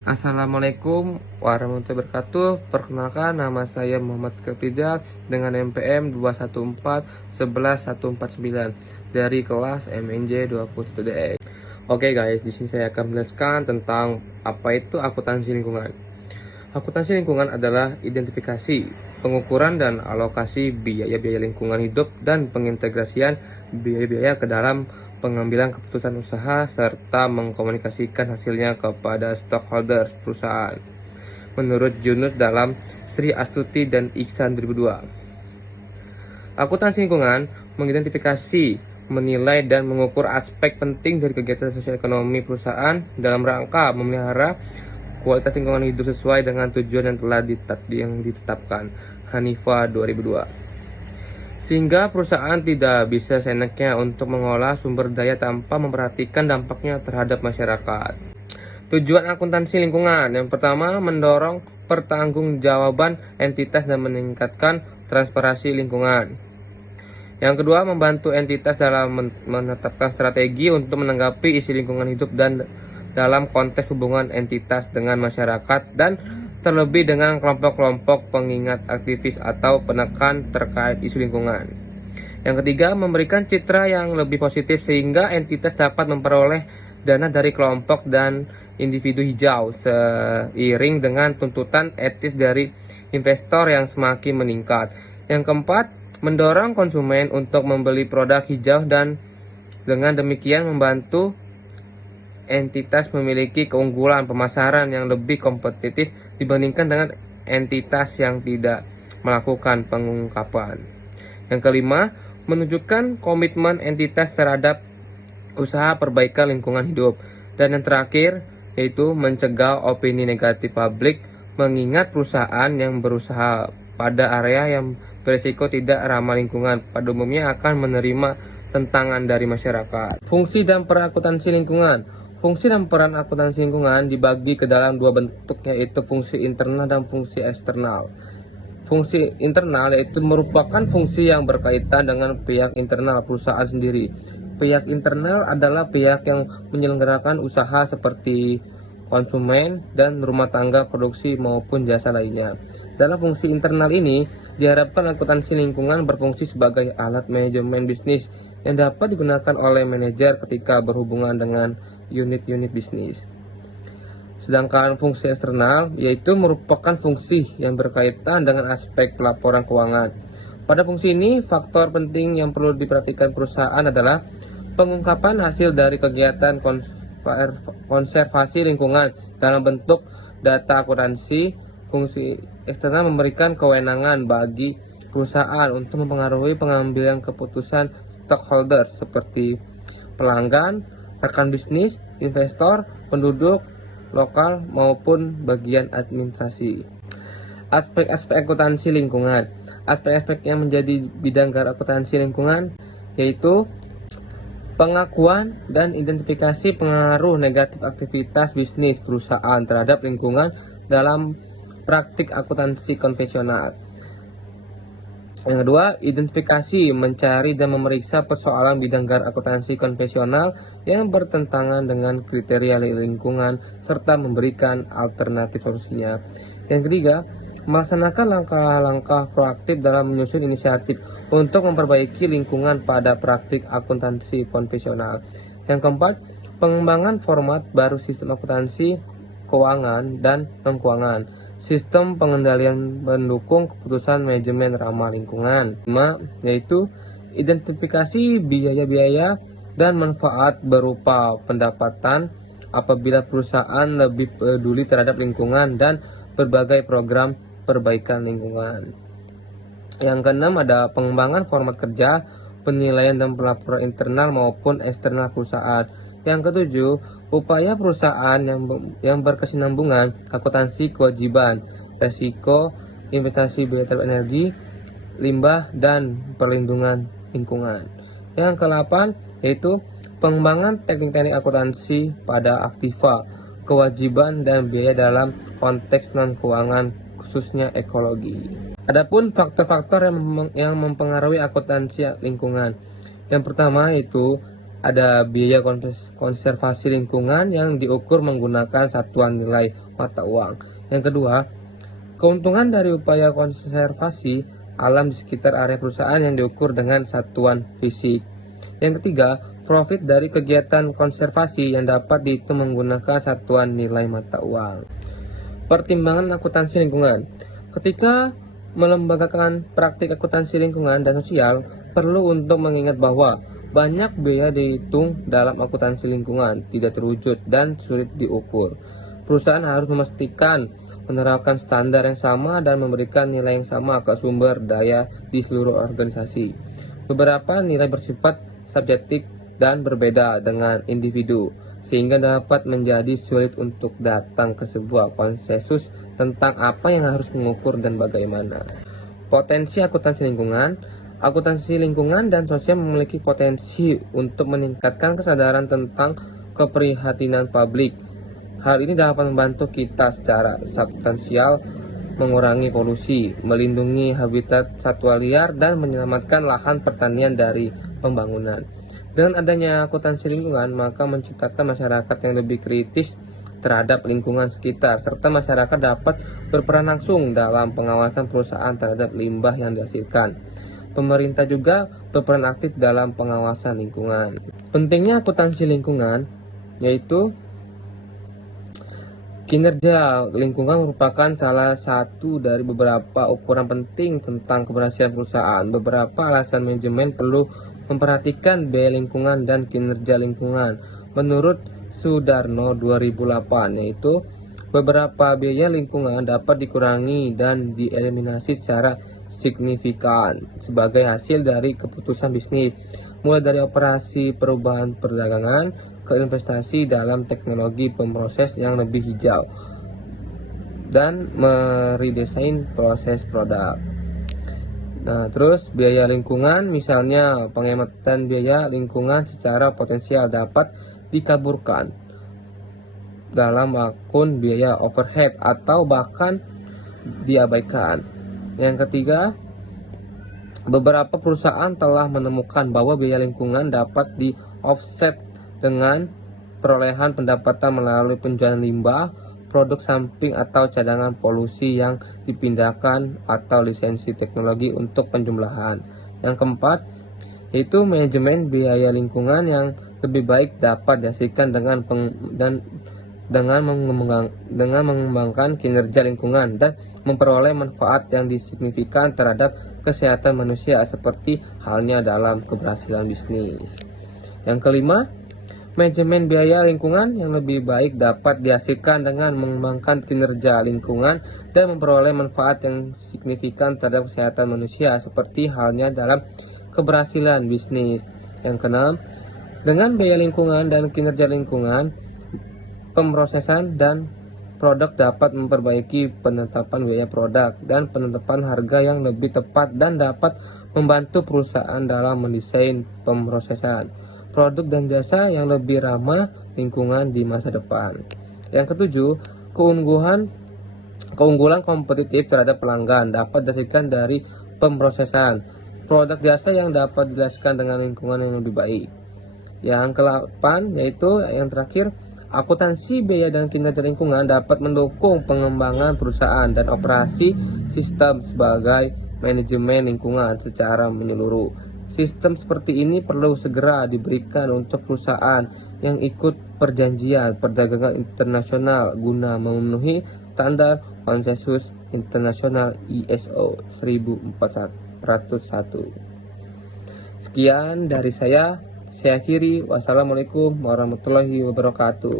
Assalamualaikum warahmatullahi wabarakatuh. Perkenalkan, nama saya Muhammad Skeprijal dengan NPM 214 111 149 dari kelas MNJ 21DX. Oke guys, di sini saya akan menjelaskan tentang apa itu akuntansi lingkungan. Akuntansi lingkungan adalah identifikasi, pengukuran dan alokasi biaya-biaya lingkungan hidup dan pengintegrasian biaya-biaya ke dalam pengambilan keputusan usaha serta mengkomunikasikan hasilnya kepada stakeholder perusahaan. Menurut Junus dalam Sri Astuti dan Iksan 2002. Akuntansi lingkungan mengidentifikasi, menilai dan mengukur aspek penting dari kegiatan sosial ekonomi perusahaan dalam rangka memelihara kualitas lingkungan hidup sesuai dengan tujuan yang ditetapkan. Hanifah 2002. Sehingga perusahaan tidak bisa seenaknya untuk mengolah sumber daya tanpa memperhatikan dampaknya terhadap masyarakat. Tujuan akuntansi lingkungan yang pertama, mendorong pertanggungjawaban entitas dan meningkatkan transparansi lingkungan. Yang kedua, membantu entitas dalam menetapkan strategi untuk menanggapi isu lingkungan hidup dan dalam konteks hubungan entitas dengan masyarakat dan terlebih dengan kelompok-kelompok pengingat aktivis atau penekan terkait isu lingkungan. Yang ketiga, memberikan citra yang lebih positif sehingga entitas dapat memperoleh dana dari kelompok dan individu hijau seiring dengan tuntutan etis dari investor yang semakin meningkat. Yang keempat, mendorong konsumen untuk membeli produk hijau dan dengan demikian membantu entitas memiliki keunggulan pemasaran yang lebih kompetitif dibandingkan dengan entitas yang tidak melakukan pengungkapan. Yang kelima, menunjukkan komitmen entitas terhadap usaha perbaikan lingkungan hidup. Dan yang terakhir, yaitu mencegah opini negatif publik, mengingat perusahaan yang berusaha pada area yang berisiko tidak ramah lingkungan pada umumnya akan menerima tentangan dari masyarakat. Fungsi dan peran akuntansi lingkungan. Fungsi dan peran akuntansi lingkungan dibagi ke dalam dua bentuk, yaitu fungsi internal dan fungsi eksternal. Fungsi internal yaitu merupakan fungsi yang berkaitan dengan pihak internal perusahaan sendiri. Pihak internal adalah pihak yang menyelenggarakan usaha seperti konsumen dan rumah tangga, produksi maupun jasa lainnya. Dalam fungsi internal ini, diharapkan akuntansi lingkungan berfungsi sebagai alat manajemen bisnis yang dapat digunakan oleh manajer ketika berhubungan dengan unit-unit bisnis. Sedangkan fungsi eksternal yaitu merupakan fungsi yang berkaitan dengan aspek pelaporan keuangan. Pada fungsi ini, faktor penting yang perlu diperhatikan perusahaan adalah pengungkapan hasil dari kegiatan konservasi lingkungan dalam bentuk data akuntansi. Fungsi eksternal memberikan kewenangan bagi perusahaan untuk mempengaruhi pengambilan keputusan stakeholder seperti pelanggan, rekan bisnis, investor, penduduk lokal maupun bagian administrasi. Aspek-aspek akuntansi lingkungan. Aspek-aspek yang menjadi bidang akuntansi lingkungan yaitu pengakuan dan identifikasi pengaruh negatif aktivitas bisnis perusahaan terhadap lingkungan dalam praktik akuntansi konvensional. Yang kedua, identifikasi, mencari dan memeriksa persoalan bidang akuntansi konvensional yang bertentangan dengan kriteria lingkungan serta memberikan alternatif solusinya. Yang ketiga, melaksanakan langkah-langkah proaktif dalam menyusun inisiatif untuk memperbaiki lingkungan pada praktik akuntansi konvensional. Yang keempat, pengembangan format baru sistem akuntansi keuangan dan non-keuangan. Sistem pengendalian pendukung keputusan manajemen ramah lingkungan. 5. Yaitu identifikasi biaya-biaya dan manfaat berupa pendapatan apabila perusahaan lebih peduli terhadap lingkungan dan berbagai program perbaikan lingkungan. Yang keenam ada pengembangan format kerja, penilaian dan pelaporan internal maupun eksternal perusahaan. Yang ketujuh, upaya perusahaan yang berkesinambungan, akuntansi kewajiban, resiko, investasi biaya terhadap energi, limbah, dan perlindungan lingkungan. Yang ke-8 yaitu pengembangan teknik-teknik akuntansi pada aktiva, kewajiban dan biaya dalam konteks non-keuangan khususnya ekologi. Adapun faktor-faktor yang mempengaruhi akuntansi lingkungan. Yang pertama itu ada biaya konservasi lingkungan yang diukur menggunakan satuan nilai mata uang. Yang kedua, keuntungan dari upaya konservasi alam di sekitar area perusahaan yang diukur dengan satuan fisik. Yang ketiga, profit dari kegiatan konservasi yang dapat dihitung menggunakan satuan nilai mata uang. Pertimbangan akuntansi lingkungan. Ketika melembagakan praktik akuntansi lingkungan dan sosial, perlu untuk mengingat bahwa banyak biaya dihitung dalam akuntansi lingkungan tidak terwujud dan sulit diukur. Perusahaan harus memastikan menerapkan standar yang sama dan memberikan nilai yang sama ke sumber daya di seluruh organisasi. Beberapa nilai bersifat subjektif dan berbeda dengan individu, sehingga dapat menjadi sulit untuk datang ke sebuah konsensus tentang apa yang harus mengukur dan bagaimana. Potensi akuntansi lingkungan. Akuntansi lingkungan dan sosial memiliki potensi untuk meningkatkan kesadaran tentang keprihatinan publik. Hal ini dapat membantu kita secara substansial mengurangi polusi, melindungi habitat satwa liar, dan menyelamatkan lahan pertanian dari pembangunan. Dengan adanya akuntansi lingkungan, maka menciptakan masyarakat yang lebih kritis terhadap lingkungan sekitar, serta masyarakat dapat berperan langsung dalam pengawasan perusahaan terhadap limbah yang dihasilkan. Pemerintah juga berperan aktif dalam pengawasan lingkungan. Pentingnya akuntansi lingkungan yaitu kinerja lingkungan merupakan salah satu dari beberapa ukuran penting tentang keberhasilan perusahaan. Beberapa alasan manajemen perlu memperhatikan biaya lingkungan dan kinerja lingkungan. Menurut Sudarno 2008, yaitu beberapa biaya lingkungan dapat dikurangi dan dieliminasi secara signifikan sebagai hasil dari keputusan bisnis, mulai dari operasi perubahan perdagangan ke investasi dalam teknologi pemroses yang lebih hijau dan meredesain proses produk. Nah, terus biaya lingkungan, misalnya penghematan biaya lingkungan secara potensial dapat dikaburkan dalam akun biaya overhead atau bahkan diabaikan. Yang ketiga, beberapa perusahaan telah menemukan bahwa biaya lingkungan dapat di-offset dengan perolehan pendapatan melalui penjualan limbah, produk samping atau cadangan polusi yang dipindahkan atau lisensi teknologi untuk penjumlahan. Yang keempat, yaitu manajemen biaya lingkungan yang lebih baik dapat dihasilkan dengan mengembangkan kinerja lingkungan dan memperoleh manfaat yang signifikan terhadap kesehatan manusia, seperti halnya dalam keberhasilan bisnis. Yang kelima, manajemen biaya lingkungan yang lebih baik dapat dihasilkan dengan mengembangkan kinerja lingkungan dan memperoleh manfaat yang signifikan terhadap kesehatan manusia, seperti halnya dalam keberhasilan bisnis. Yang keenam, dengan biaya lingkungan dan kinerja lingkungan, pemrosesan dan produk dapat memperbaiki penetapan biaya produk dan penetapan harga yang lebih tepat dan dapat membantu perusahaan dalam mendesain pemrosesan produk dan jasa yang lebih ramah lingkungan di masa depan. Yang ketujuh, keunggulan kompetitif terhadap pelanggan dapat dihasilkan dari pemrosesan produk jasa yang dapat dijelaskan dengan lingkungan yang lebih baik. Yang ke-8, yaitu yang terakhir, akuntansi biaya dan kinerja lingkungan dapat mendukung pengembangan perusahaan dan operasi sistem sebagai manajemen lingkungan secara menyeluruh. Sistem seperti ini perlu segera diberikan untuk perusahaan yang ikut perjanjian perdagangan internasional guna memenuhi standar konsensus internasional ISO 1401. Sekian dari saya akhiri. Wassalamualaikum warahmatullahi wabarakatuh.